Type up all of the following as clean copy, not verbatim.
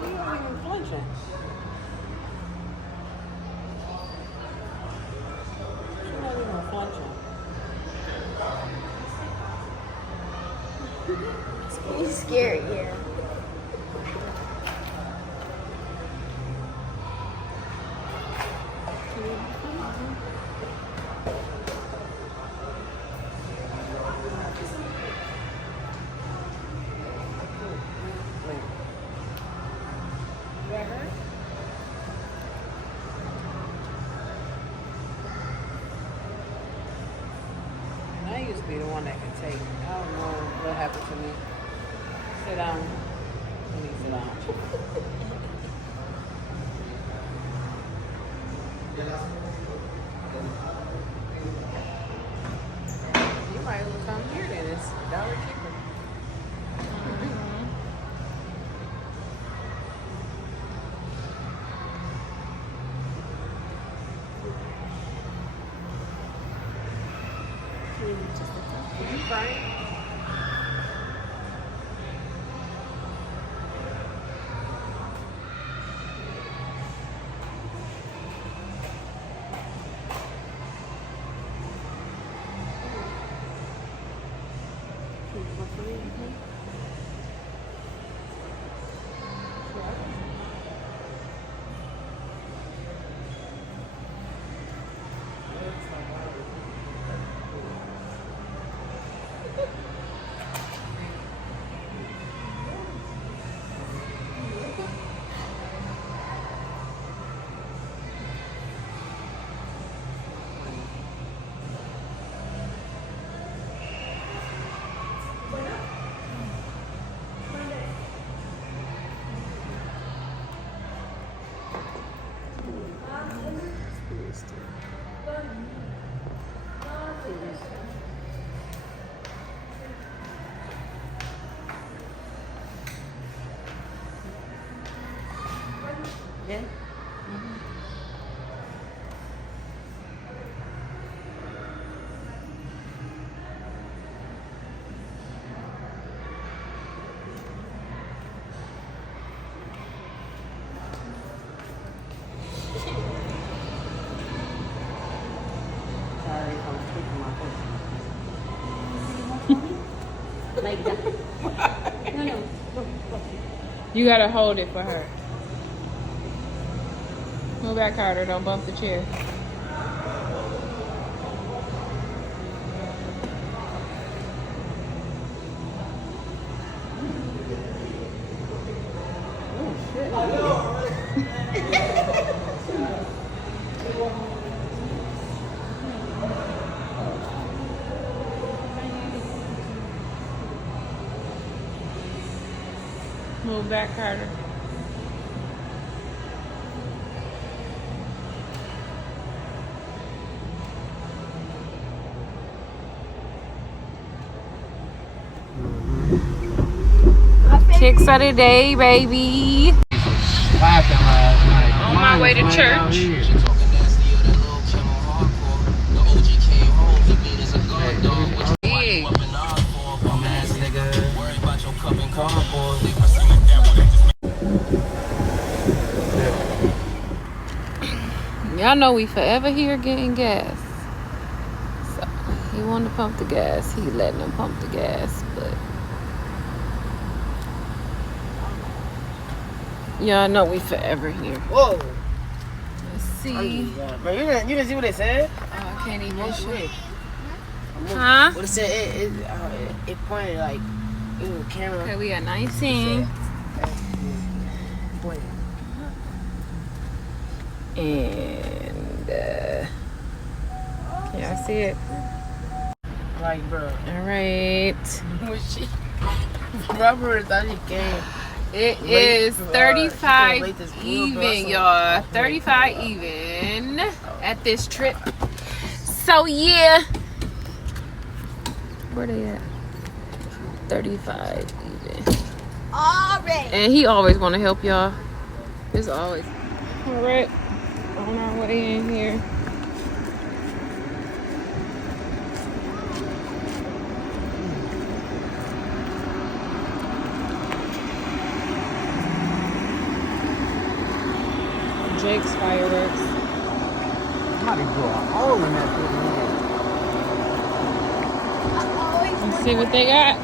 You're not even flinching. You're not even flinching. He's scared, yeah. I used to be the one that could take. I don't know what happened to me. Sit down. Let me sit down. You might as well come here then. It's dollar cheaper. You fine? Yeah. Sorry if I'm sticking my foot. Like that. No, no. You gotta hold it for her. Move back, Carter. Don't bump the chair. Oh, shit. Move back, Carter. Kicks of the day, baby. On my way to church. Yeah. Y'all know we forever here getting gas. So he wanted to pump the gas. He letting him pump the gas, but y'all know we forever here. Whoa. Let's see. Bro, you didn't see what they said? Oh, I can't even shit. Huh? What it said, it pointed like, it was a camera. Okay, we got 19. And can y'all see it? Like, bro. All right. When she rubber thought she came. It is 35 even, y'all. 35 even at this trip. So yeah. Where they at? 35 even. Already. And he always want to help y'all. It's always. All right. On our way in here. Jake's Fireworks. I'm about to do a hole in that thing. Let's see what they got.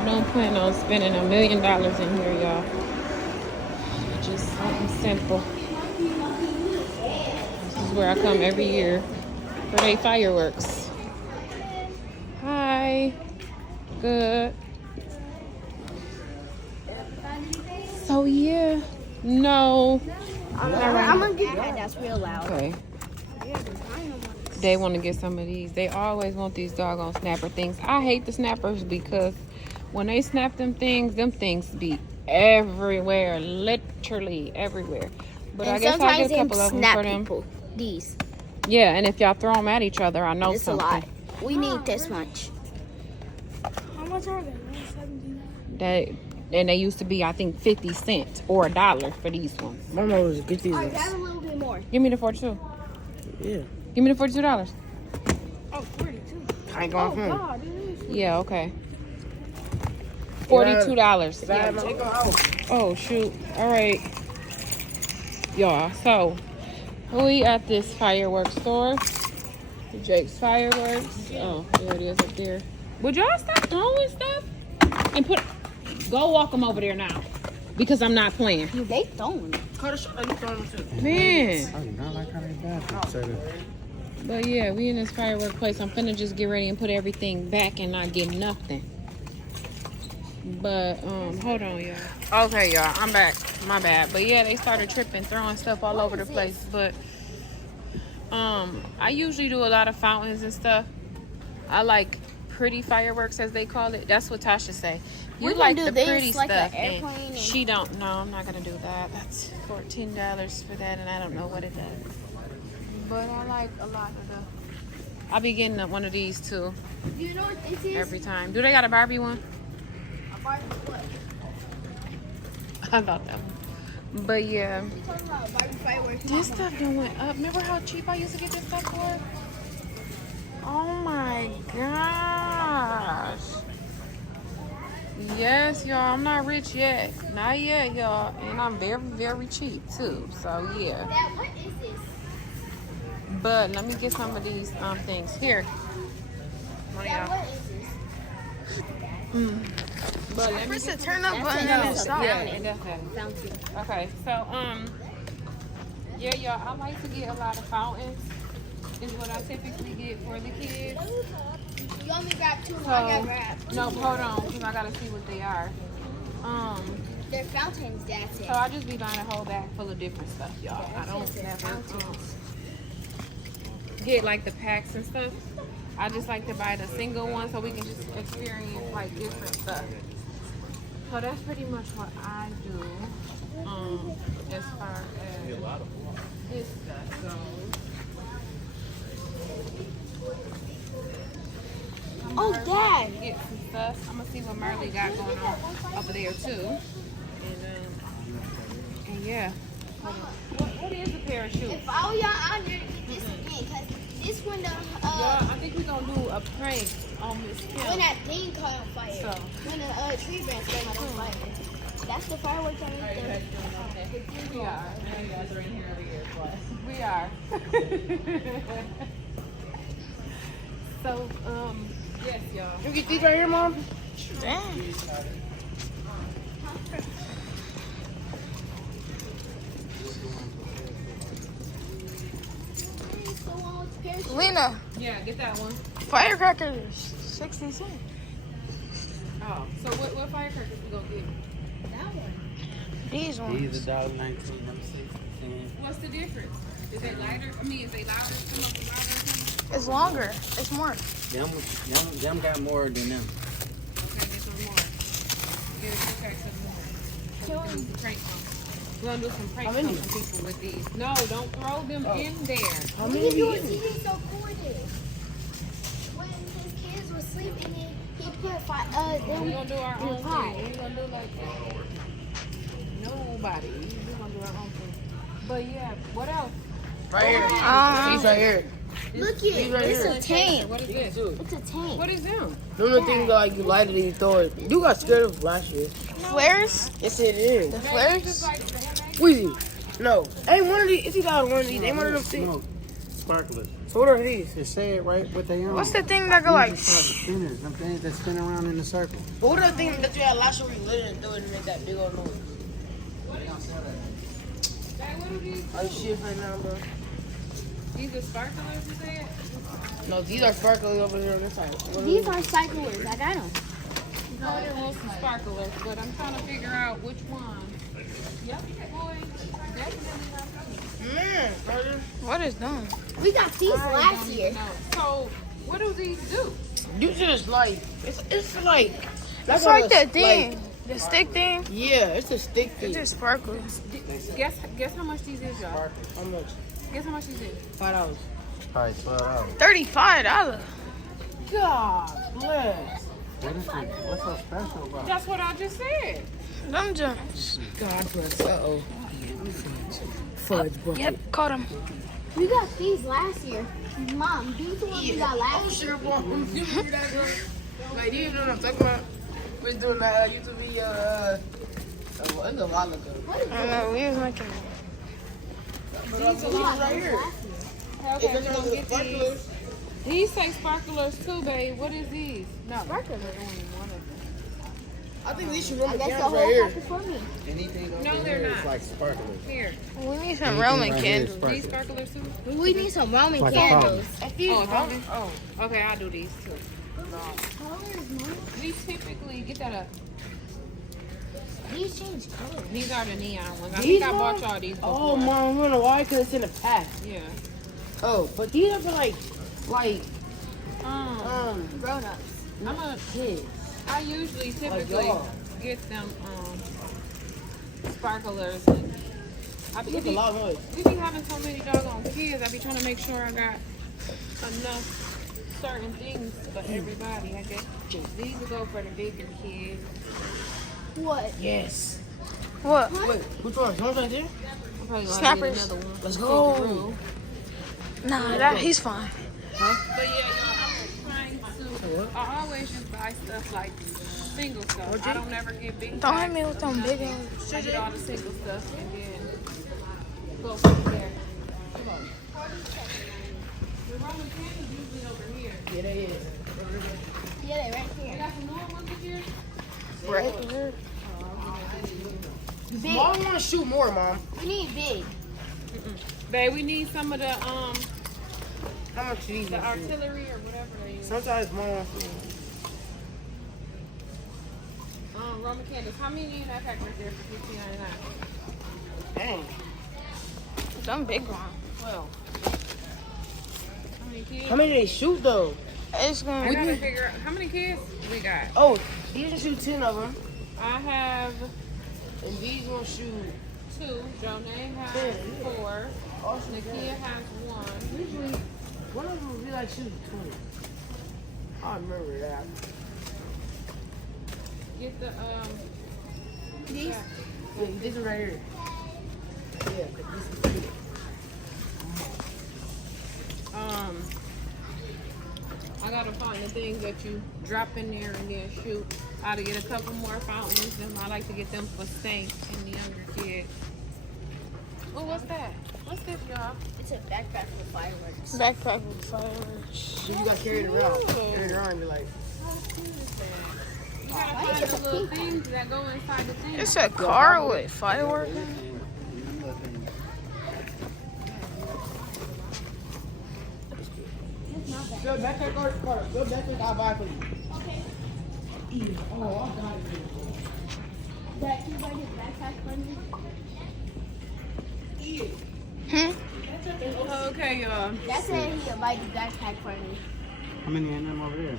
I don't plan on spending $1 million in here, y'all. Just something simple. This is where I come every year for their fireworks. Hi. Good. So yeah. No. I'm gonna get that. That's real loud. Okay. They want to get some of these. They always want these doggone snapper things. I hate the snappers because when they snap them things be everywhere, literally everywhere. But And I guess I'll get a couple of them snap for them. people. These. Yeah, and if y'all throw them at each other, I know It's a something. lot. We need this much. How much are they? And they used to be, I think, 50 cents or $1 for these ones. My mom was get these. Alright, grab a little bit more. Give me the 42. Yeah. Give me the $42. Oh, 42. I ain't going home. God, it is. Yeah, okay. $42. Yeah, Yeah. take her out. Oh shoot. Alright. Y'all, so we at this fireworks store. Jake's Fireworks. Oh, there it is up there. Would y'all stop throwing stuff? And go walk them over there now. Because I'm not playing. They throwing. Man. I do not like how they bathroom. But yeah, we in this firework place. I'm finna just get ready and put everything back and not get nothing. But hold on, y'all. Okay, y'all, I'm back. My bad. But yeah, they started tripping, throwing stuff all over the place. But I usually do a lot of fountains and stuff. I like pretty fireworks, as they call it. That's what Tasha say. You We like can the do this, pretty like stuff. an airplane And and- she don't. No, I'm not gonna do that. That's $14 for that, and I don't know what it does. But I like a lot of the. I'll be getting one of these too You know what this is? every time. Do they got a Barbie one? A Barbie what? I thought that one. But yeah, You talking about Barbie fireworks? this stuff done went up. Remember how cheap I used to get this stuff for? Oh my gosh. Yes, y'all. I'm not rich yet. Not yet, y'all. And I'm very, very cheap too. So yeah. Dad, what is this? But let me get some of these things here. One of Dad, y'all. what is this? But let me Press get the turn up button No, and it stops. yeah, it does that. Fountain. Okay, so yeah, y'all, I like to get a lot of fountains. Is what I typically get for the kids. You want me to grab two? So, I got grab. no, hold on, because I gotta see what they are. They're fountains, Dad said. So I just be buying a whole bag full of different stuff, y'all. I don't They're never fountains. get like the packs and stuff. I just like to buy the single one so we can just experience like different stuff. So that's pretty much what I do. As far as this stuff goes. Oh, Dad. Get some stuff. I'm gonna see what Marley got going on over there too. And yeah. Hold on. What is a pair of shoes? If I were y'all, I'd get this again, because this one, I think we're gonna do a prank on Miss when Kim. that thing caught on fire, So. when the tree branch came out on fire, that's the fireworks on it. We are. We are. So, yes, y'all. You get these right here, Mom? Lena, Yeah, get that one. firecrackers, 60 cents. Oh, so what firecrackers we gonna get? These ones. These $1.19. Let me see. What's the difference? Is it lighter? I mean, is they louder? Some of them louder? It's longer. It's more. Them got more than them. Okay, get some more. Get some more. So we can do some prank on. We're gonna do some pranks on some people with these. No, don't throw them in there. How What many are you you doing? getting? He's so cool with it. When his kids were sleeping, he put We're gonna do our own thing. We're gonna do like nobody. We're gonna do our own thing. But yeah, what else? Right here. Um, These right here. Look These it. right It's here. a tank. What is this? It's a tank. What is them? Them the things that like you light it and you throw it. You got scared of last year. Flares? Yes, it is. The flares? Wheezy. No. Ain't one of these. It's either one of these. Ain't one of them things. Smoke. Sparklers. So what are these? Just say it right what they are. What's the thing that go These like? are spinners. Them things that spin around in a circle. But what are the things that you had last year where you lit it and threw it and make that big old noise? Oh shit right now, bro. These are sparklers, you said? No, these are sparkling over here on this side. What are These are cyclers. I got them. No, they're both some sparklers, but I'm trying to figure out which one. Yep, boy, definitely not these. Man, brother. What is them? We got these last year. No. So, what do these do? You just like it's like It's like that thing. The stick thing. Yeah, it's a stick It thing. just sparkles. Guess how much these is, y'all? How much? Guess how much these is? $5. Probably $12. $35. God bless. What is it? What's so special about it? That's what I just said. Them jumps. God bless. Uh-oh. Fudge bucket. Yep, caught him. We got these last year. Mom, these are what we got Oh, last year. sugar bomb. You remember that girl? Like, do you know what I'm talking about? We was doing that YouTube video, it was a while ago. I don't know. We was making. But I'm telling you right here. Okay, It's we're gonna get sparklers. these. These say sparklers too, babe. What is these? No, Sparklers. only one of them. I think these should I run the guess the cans whole right here. pack is for me. Anything over No, they're here not. is like sparklers. Here, We need some Anything Roman right here is candles. these sparklers. sparklers too. We need some Roman Like a candles. Oh, okay, I'll do these too. We typically get that up. These change colors. These are the neon ones. I These think I bought ones? y'all these before. Oh, Mom, I don't know why, because it's in a pack. Yeah. Oh, but these are for like, Grown ups. I'm a. kids. I usually typically y'all. get them sparklers. And we It's a lot of noise. be having so many doggone kids. I be trying to make sure I got enough certain things for everybody. I guess these will go for the bigger kids. What? Yes. What? Wait, which one? Someone's right there? I'm probably gonna Snappers. get another one. Let's for go. Drew. Nah, that he's fine. But yeah, y'all, I'm trying to. I always just buy stuff like single stuff. I don't never get big. Don't hit packs. me with them big ones. I get all the single stuff and then go from there. Come on. The Roman candles usually over here. Yeah, they is. Yeah, they're right You here. got some more ones in here? Right here. Big. Mom want to shoot more, Mom. We need big. Babe, we need some of the How much do these the want to shoot? artillery or whatever they use. Sometimes Mom wants to. Roman candles. How many in that pack right there for $15.99? Dang. Them big ones. 12. How many kids? How many do they shoot, though? It's I gonna. gotta figure out how many kids we got. Oh, these will shoot 10 of them. I have And these will shoot 2. Jonay has 4. Nakia has 1. Usually, one of them will be like shooting 20. I remember that. Get the These? Yeah, this is right here. Yeah, but this is big. I gotta find the things that you drop in there and then shoot. I gotta get a couple more fountains, and I like to get them for Stank and the younger kids. Oh, what's that? What's this, y'all? It's a backpack with fireworks. Backpack with fireworks. So you got carried around. Carried around and be like, You gotta find the little things that go inside the thing. It's a car with fireworks. in it. go back to the car. Go back to the car. Buy for you. Okay. Oh, I got it. That you buy his backpack for me? Okay, y'all. That's how he'll buy the backpack for me. How many in them over there?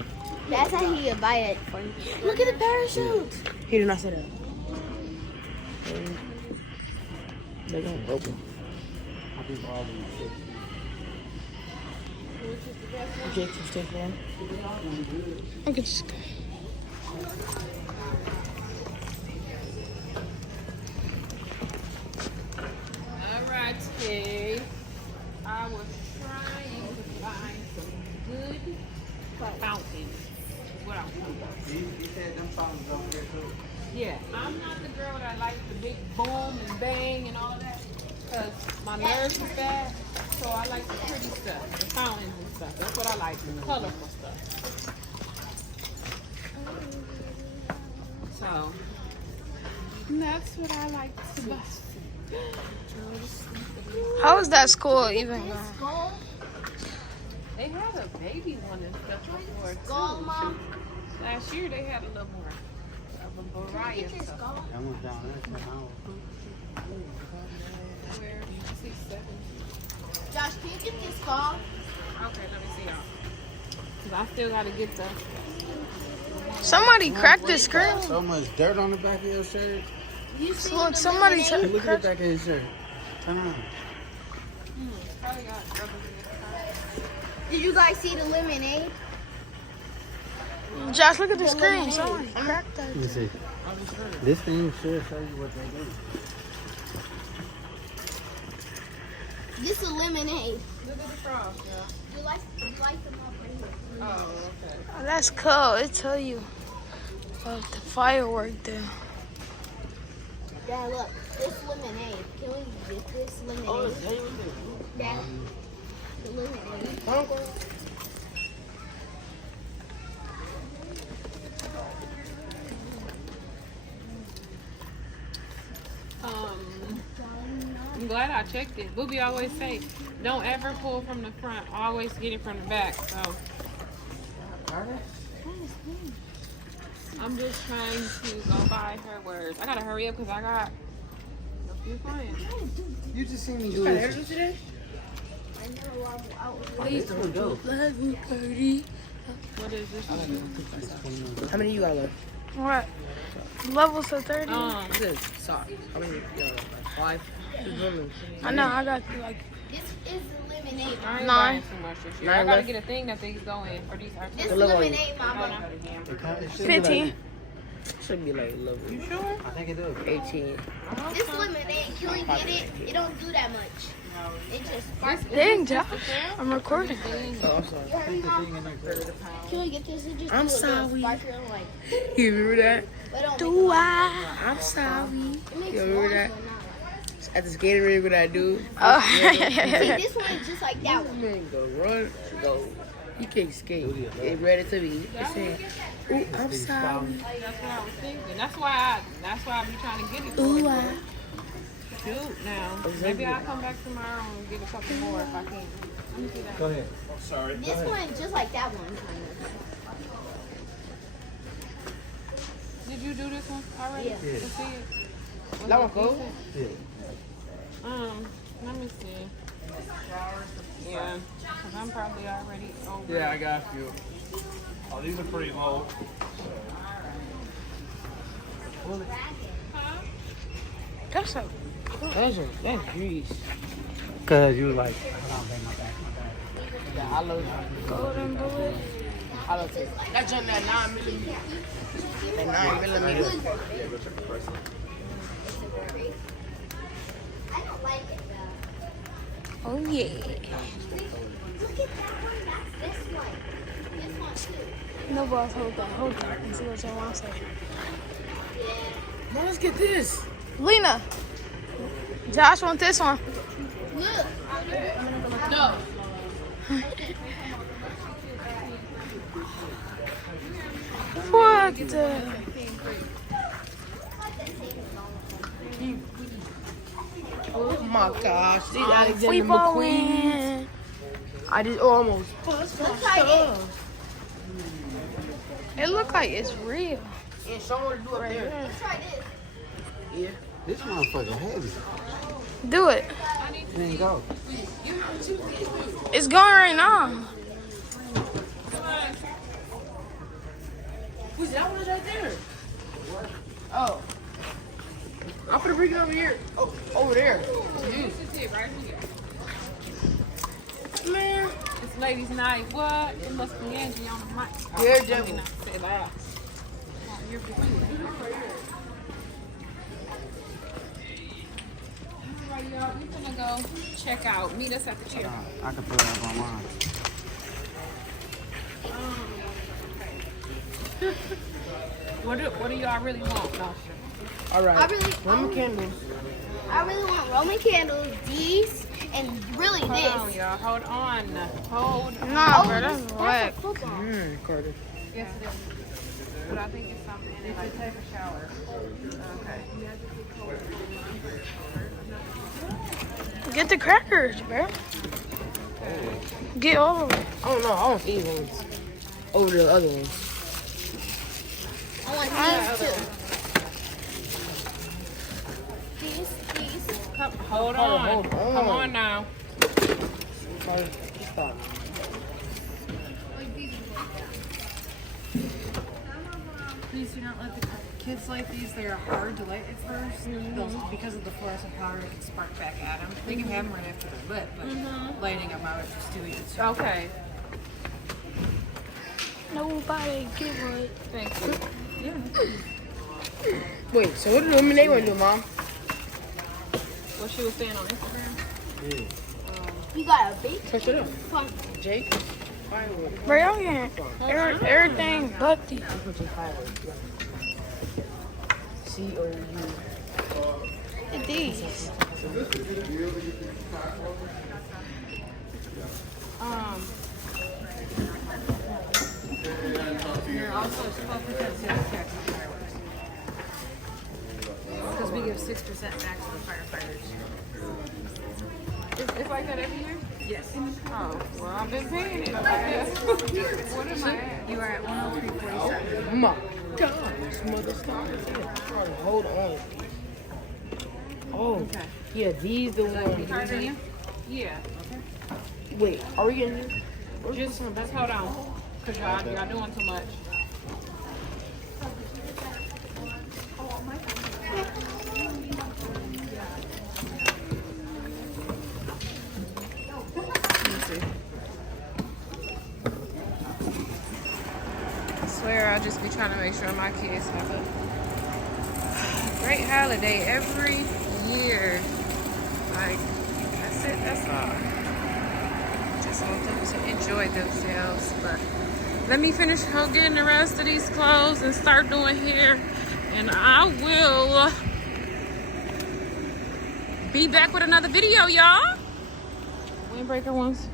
That's how he'll buy it for me. Look at the parachute. He did not say that. They're gonna open. I think all of them. Okay, two step man. I could just. Alright, I was trying to find fountain. What I'm talking about. You said them fountains over there too. Yeah, I'm not the girl that likes the big boom and bang and all of that. Because my nerves is bad. So I like the pretty stuff, the fountains and stuff. That's what I like, the colorful stuff. So, that's what I like to buy. How is that school even going? They had a baby one and stuff before Go, too. Mom. Last year they had a little more of a variety of stuff. That one's down there. Where you see 7. Josh, can you get this ball? Okay, let me see y'all. Cause I still gotta get the. Somebody cracked the screen. So much dirt on the back of your shirt. You see Look, somebody Hey, look at cracked. the back of his shirt. Turn around. Probably got rubbers in this car. Did you guys see the lemonade? Josh, look at the screen. Somebody cracked that. Let me see. This thing should show you what they do. This is lemonade. Look at the frogs, yeah. You like them up right here. Oh, okay. Oh, that's cool. It tell you about the firework there. Dad, look. This lemonade. Can we get this lemonade? Oh, it's hanging there. Dad, the lemonade. I'm glad I checked it. Booby always say, don't ever pull from the front. Always get it from the back. So I'm just trying to go by her words. I gotta hurry up because I got a few clients. You just seen me do this. today? I know I Please Let's go. What is this? How many you got left? What? Levels of 30? This socks. How many you got left? 5? I know, I got like This is the lemonade. I ain't 9. buying too much this year. I 9 gotta left? get a thing that these go in for these are This The level. lemonade, Mama. It should be 15. like- Should be like level You sure? I think it does. 18. This lemonade, can we get it? It don't do that much. It just sparks. Dang, Josh. I'm recording. Oh, I'm sorry. You heard me, Mom? Can we get this? It just I'm do a little sorry. sparkling, like, You remember that? but it don't Do make I? I'm sorry. it makes You remember noise, that? but not. At the skating ring, what I do? Oh. See, this one is just like that This one. man go run, go. He can't skate. Get ready to be. He said, ooh, I'm sorry. That's what I was thinking. That's why I be trying to get it. Do I? Shoot now. Maybe I'll come back tomorrow and get a couple more if I can. Let me see that. Go ahead. This one is just like that one. Did you do this one already? Yeah. To see it? That one cool? Yeah. Let me see. Yeah, because I'm probably already over. Yeah, I got a few. Oh, these are pretty low. That's a That's grease. Cause you was like, hold on, babe, my back. Yeah, I love it. golden bullet. I love it. That's on that 9mm. That 9mm. I don't like it though. Oh, yeah. Look at that one. That's this one. This one too. No balls, hold that. And see what you want to say. Let's get this. Lena. Josh want this one. Look. No. What the? Oh my gosh. These We Alexander McQueen. ballin'. I just almost. Let's try it. It look like it's real. And someone to do up there. Let's try this. Yeah. This motherfucker heavy. Do it. It ain't go. It's going right now. Who's that one right there? Oh. I'm gonna bring it over here. Oh, over there. This is it right here. Man. This lady's nice. What? It must be Angie on the mic. Yeah, Let me devil. not say that. You're Alright, y'all. We're gonna go check out. Meet us at the chair. I can put it up online. What do y'all really want? No. All right. Roman I candles. really want Roman candles, these, and really Hold this. on, y'all. Hold on. Hold on. Nah, Oh, bro, that's that's whack. a football. Carter. Yes, it is. But I think it's something in it like take a shower. Okay. Get the crackers, bro. Get all of them. I don't know. I want these ones over the other ones. I want these too. These. Hold on. Come on now. Carter, stop. Please do not let the kids light these. They are hard to light at 1st. Because of the fluorescent powder, it can spark back at them. They can have them right after they're lit, but lighting them, I would just do it. Okay. Nobody give a... Thank you. Wait, so what did Lemonade want to do, Mom? What she was saying on Instagram? You got a big Touch it up. fun. Jake? Firework. Bro, y'all getting everything but the... C-O-U. These. You're also 12% sales tax on fireworks. Because we give 6% back to the firefighters. It's like that every year? Yes. Oh, well, I've been paying it. What am I at? You are at 103.47. Oh my God, this mother stuff. Carter, hold on. Oh, Okay. yeah, these the ones. Charging you? Yeah. Wait, are we getting these? Just hold on. Because y'all doing too much. I swear I'll just be trying to make sure my kids have a great holiday every year. Like, that's it, that's all. Just want them to enjoy themselves. But let me finish getting the rest of these clothes and start doing hair. And I will be back with another video, y'all. Windbreaker ones.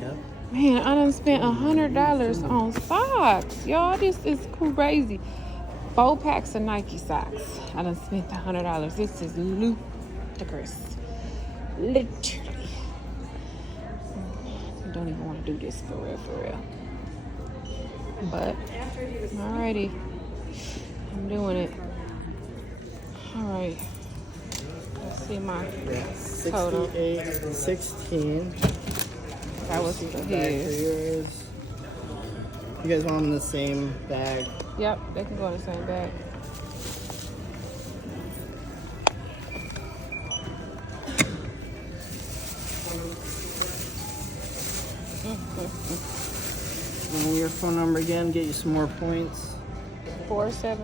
Yep. Man, I done spent $100 on socks. Y'all, this is crazy. 4 packs of Nike socks. I done spent $100. This is ludicrous. Literally. I don't even want to do this for real. But, alrighty. I'm doing it. Alright. Let's see my total. 68.16. That was Bag for his. yours. You guys want them in the same bag? Yep, they can go in the same bag. And your phone number again, get you some more points. 47.